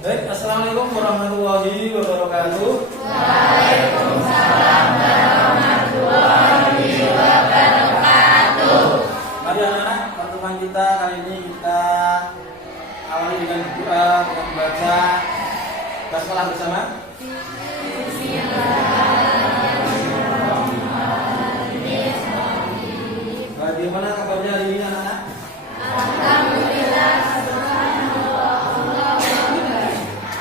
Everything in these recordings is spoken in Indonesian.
Baik, assalamualaikum warahmatullahi wabarakatuh. Waalaikumsalam warahmatullahi wabarakatuh. Mari anak-anak, pertemuan kita kali ini kita awali dengan doa, dengan membaca basmalah bersama. Bagaimana kabarnya hari ini anak-anak?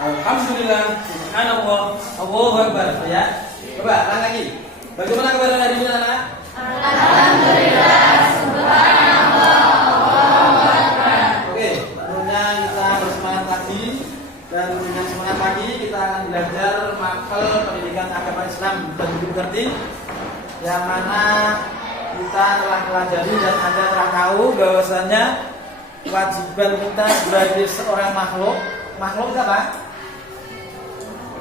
Alhamdulillah, subhanallah, Allahu Akbar. Ya, coba ulang lagi. Bagaimana kabar hari ini anak-anak? Alhamdulillah, subhanallah, Allahu Akbar. Oke, tentunya kita bersemangat pagi dan dengan semangat pagi kita akan belajar matkul pendidikan agama Islam dan budi pekerti, yang mana kita telah pelajari dan Anda telah tahu bahwasannya kewajiban kita sebagai seorang makhluk itu apa?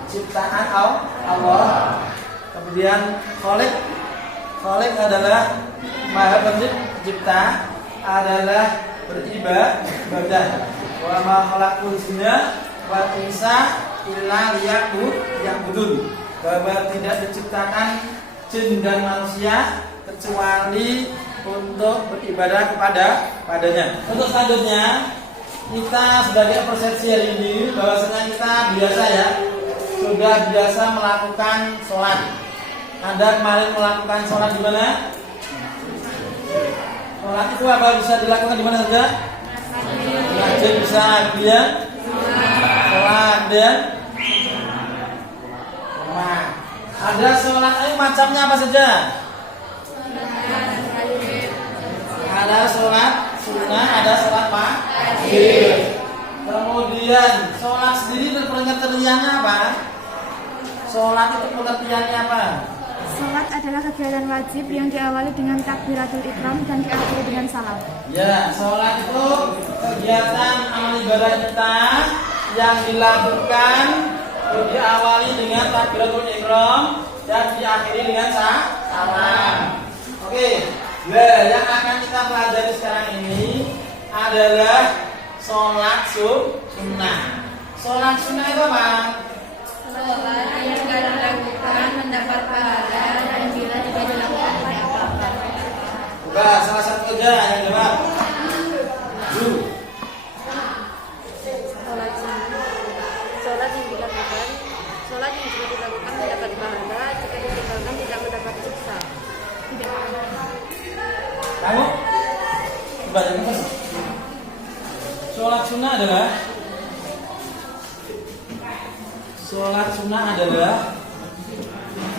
Ciptaan Allah. Kemudian Khalik adalah Maha Pencipta, adalah beribadah. Wa ma khalaqul jinna wal insa illa liya'budun. Bahwa tidak diciptakan jin dan manusia kecuali untuk beribadah padanya. Untuk selanjutnya kita sebagai persepsi hari ini bahwasanya kita sudah biasa melakukan sholat. Anda kemarin melakukan sholat di mana? Sholat itu apa bisa dilakukan di mana saja? Masjid bisa, kemudian sholat dan rumah. Ada sholat ini macamnya apa saja? Ada sholat sunnah, ada sholat wajib. Kemudian sholat sendiri pengertiannya apa? Sholat itu pengertiannya apa? Sholat adalah kegiatan wajib yang diawali dengan takbiratul ihram dan diakhiri dengan salam. Ya, sholat itu kegiatan amal ibadah kita yang dilakukan diawali dengan takbiratul ihram dan diakhiri dengan salam. Oke. Nah, yang akan kita pelajari sekarang ini adalah sholat sunnah. Sholat sunnah itu apa? Sholat yang tidak dilakukan mendapat pahala dan bila tidak dilakukan tidak apa-apa. Coba salah satu aja yang jawab. Sholat yang dilakukan mendapat pahala, jika ditinggalkan tidak mendapat siksa. Tidak. Kamu? Coba yang apa? Sholat sunnah adalah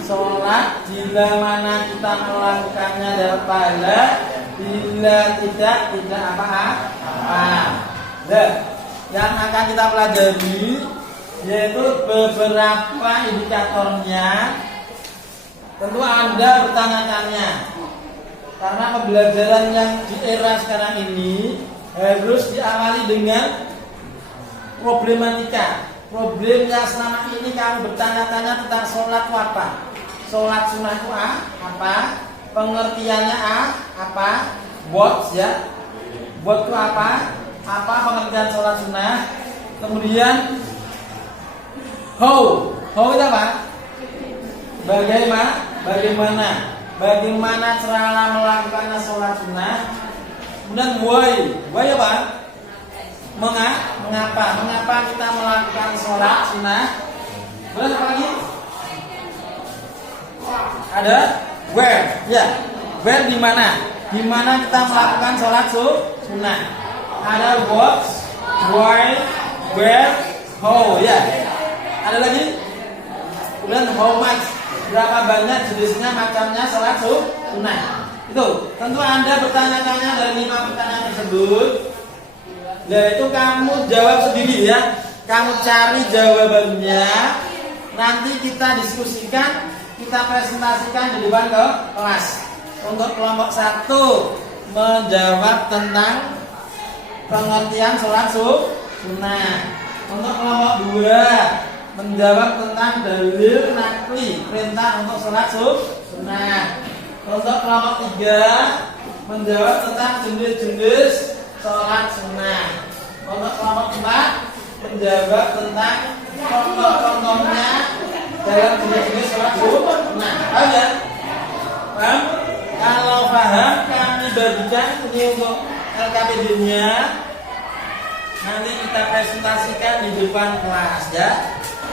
sholat bila mana kita melakukannya dapat pahala, bila tidak apa-apa. Nah, yang akan kita pelajari yaitu beberapa indikatornya. Tentu Anda bertanya-tanya, karena pembelajaran yang di era sekarang ini harus diawali dengan problematika. Problem yang selama ini kamu bertanya-tanya tentang sholat itu apa? Sholat sunnah itu apa? Pengertiannya apa? What ya? What itu apa? Apa pengertian sholat sunnah? Kemudian how itu apa? Bagaimana cara melakukan sholat sunnah? Kemudian why apa? Mengapa kita melakukan sholat sunnah? Kemudian apa lagi? Ada where, ya. Where di mana? Di mana kita melakukan sholat sunnah? Ada what, why, where, how, ya. Ada lagi? Kemudian how much? Berapa banyak jenisnya, macamnya sholat sunnah? Itu tentu Anda bertanya-tanya dari 5 pertanyaan tersebut. Nah, itu kamu jawab sendiri ya. Kamu cari jawabannya. Nanti kita diskusikan, kita presentasikan di depan kelas. Untuk kelompok 1 menjawab tentang pengertian sholat sunnah. Untuk kelompok 2 menjawab tentang dalil nakli, perintah untuk sholat sunnah. Untuk kelompok 3 menjawab tentang jenis-jenis sholat sunnah. Untuk kelompok 4 menjawab tentang contoh-contohnya dalam jenis-jenis sholat sunnah. Ada? Paham? Kalau paham, kami bagikan ini untuk LKPD-nya. Nanti kita presentasikan di depan kelas ya.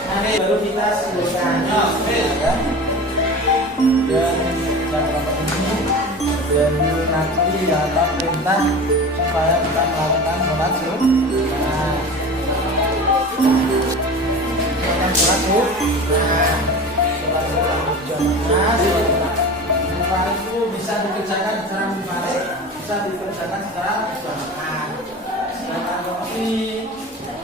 Nanti baru kita silakan ya. Dan nanti dapat perintah supaya kita melakukan sholat sunnah. Sholat sunnah berjamaah itu bisa dikerjakan secara munfarid, bisa dikerjakan secara berjamaah. Sedangkan ini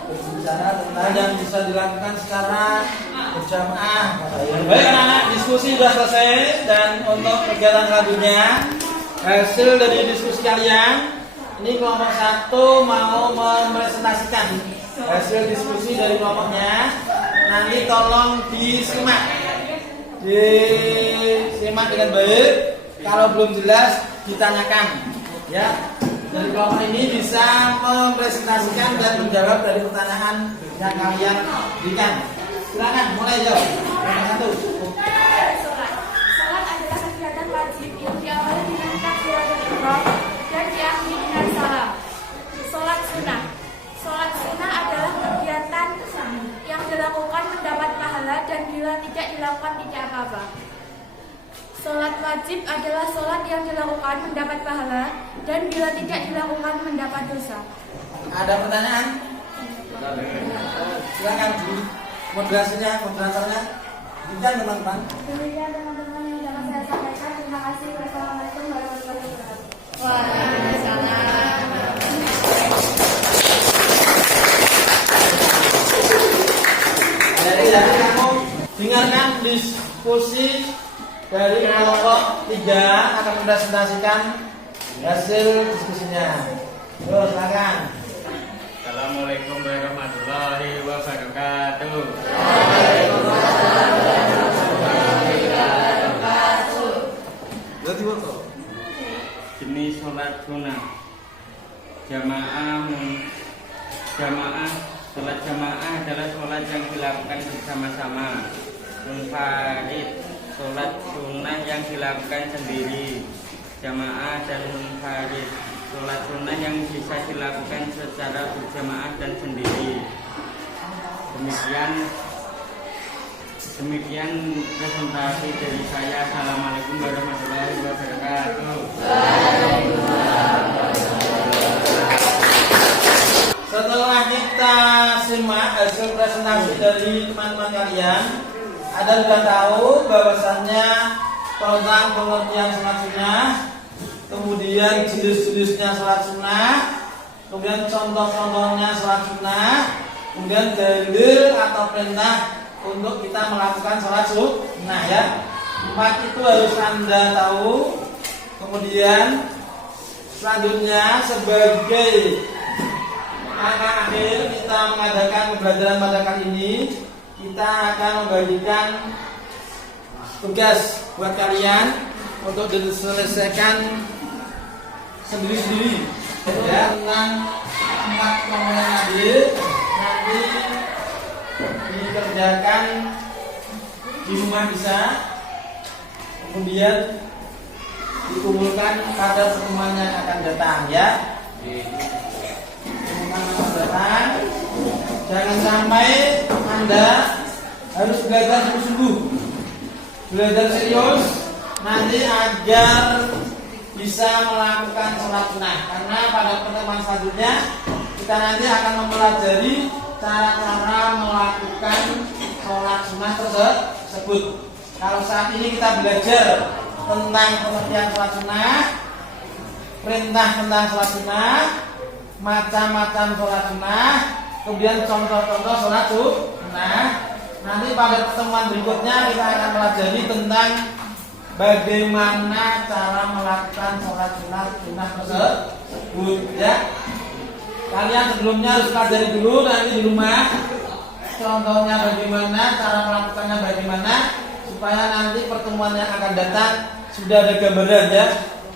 berbicara tentang yang bisa dilakukan secara berjamaah. Baik anak-anak, diskusi sudah selesai dan untuk kegiatan selanjutnya hasil dari diskusi kalian ini kelompok 1 mau mempresentasikan hasil diskusi dari kelompoknya. Nanti tolong disimak dengan baik. Kalau belum jelas ditanyakan ya. Dari kelompok ini bisa mempresentasikan dan menjawab dari pertanyaan yang kalian berikan. Silakan mulai jawab. Kelompok 1. Salat adalah kegiatan wajib yang diawali dengan takbiratul ihram dan diakhiri dengan salam. Salat sunnah. Salat sunnah adalah kegiatan yang dilakukan mendapat pahala dan bila tidak dilakukan tidak apa-apa. Salat wajib adalah salat yang dilakukan mendapat pahala dan bila tidak dilakukan mendapat dosa. Ada pertanyaan? Silakan di moderatornya. Bukan teman-teman. Demikian teman-teman yang dapat saya sampaikan. Terima kasih. Wassalamualaikum warahmatullahi wabarakatuh. Waalaikumsalam. Jadi kamu dengarkan diskusi dari kelompok 3 akan mempresentasikan hasil diskusinya. Terus silakan. Assalamualaikum warahmatullahi wabarakatuh. Jenis sholat sunnah sholat jamaah adalah sholat yang dilakukan bersama-sama. Munfarid, sholat sunnah yang dilakukan sendiri. Jamaah dan munfarid, sholat sunnah yang bisa dilakukan secara berjamaah dan sendiri. Demikian presentasi dari saya. Assalamualaikum warahmatullahi wabarakatuh. Setelah kita simak hasil presentasi dari teman-teman kalian, ada sudah tahu bahwasannya tentang pengertian sholat sunnah, kemudian jenis-jenisnya sholat sunnah, kemudian contoh-contohnya sholat sunnah, kemudian dalil atau perintah untuk kita melakukan sholat sunnah ya. 4 itu harus Anda tahu. Kemudian selanjutnya sebagai langkah akhir kita mengadakan pembelajaran pada kali ini, kita akan membagikan tugas buat kalian untuk diselesaikan sendiri-sendiri ya, tentang 4 komponen tadi. Nanti dikerjakan di rumah bisa, kemudian dikumpulkan pada pertemuan yang akan datang ya. Jangan sampai Anda harus belajar sungguh-sungguh, belajar serius nanti agar bisa melakukan sholat sunnah. Karena pada pertemuan selanjutnya kita nanti akan mempelajari cara-cara melakukan sholat sunnah tersebut. Kalau saat ini kita belajar tentang pengertian sholat sunnah, perintah tentang sholat sunnah, macam-macam sholat sunnah, kemudian contoh-contoh sholat sunnah. Nanti pada pertemuan berikutnya kita akan pelajari tentang bagaimana cara melakukan sholat sunnah tersebut ya. Kalian sebelumnya harus pelajari dulu, nanti di rumah contohnya bagaimana, cara melakukannya bagaimana, supaya nanti pertemuan yang akan datang sudah ada gambaran ya.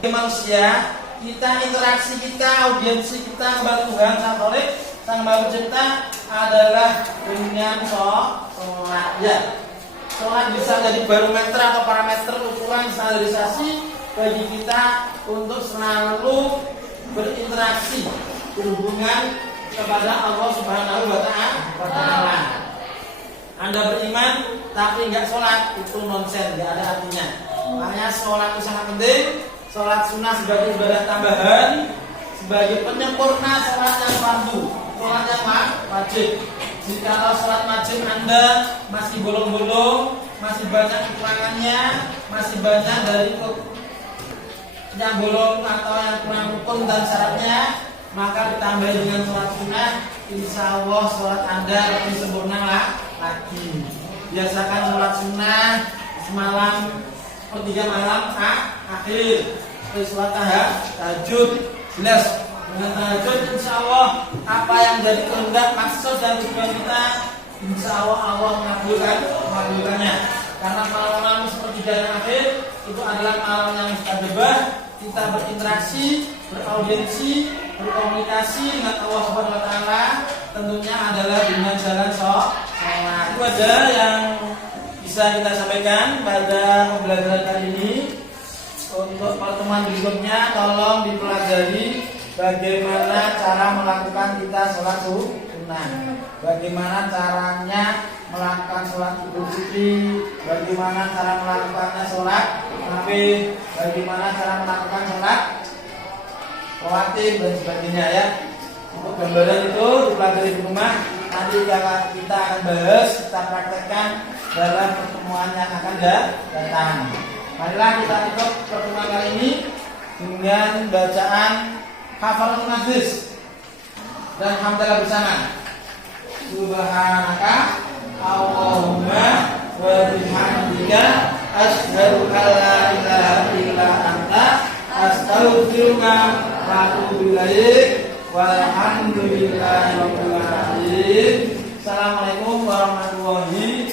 Manusia, kita interaksi kita, audiensi kita kepada Tuhan Sang Khalik, Sang Maha Pencipta adalah rangkaian sholat ya. Sholat bisa jadi barometer atau parameter ukuran standarisasi bagi kita untuk selalu berinteraksi berhubungan kepada Allah Subhanahu wa Ta'ala. Anda beriman tapi nggak sholat itu nonsen, nggak ada artinya. Makanya sholat itu sangat penting. Sholat sunnah sebagai ibadah tambahan, sebagai penyempurna sholat yang fardu, sholat yang wajib. Jika sholat wajib Anda masih bolong-bolong, masih banyak kekurangannya, masih banyak dari yang bolong atau yang kurang rukun dan syaratnya, maka ditambah dengan sholat sunnah, insya Allah sholat Anda lebih sempurna lagi. Biasakan sholat sunnah semalam, pertiga malam akhir, sholat tahajud. Jelas dengan tahajud insya Allah apa yang jadi kehendak maksud dan tujuan kita, insya Allah mengabulkannya. Karena malam sepertiga yang akhir itu adalah malam yang mustajabah. Kita berinteraksi, beraudiensi, berkomunikasi dengan Allah Subhanahu wa Ta'ala, tentunya adalah dengan jalan sholat. Itu ada yang bisa kita sampaikan pada pembelajaran kali ini. Untuk pertemuan berikutnya tolong dipelajari bagaimana cara melakukan kita sholat sunnah, bagaimana caranya melakukan sholat Idul Fitri, bagaimana cara melakukannya sholat Nabi, bagaimana cara melakukan sholat rawatib dan sebagainya ya. Untuk gambaran itu dipelajari di rumah. Nanti kita akan bahas, kita praktekkan dalam pertemuan yang akan datang. Marilah kita tutup pertemuan kali ini dengan bacaan Hafalatul Majlis dan hamdalah bersama. Subhanaka Allahumma wa bihamdika asyhadu an la ilaha illa anta astaghfiruka wa atubu ilaik. Walhamdulillahi rabbil alamin. Assalamualaikum warahmatullahi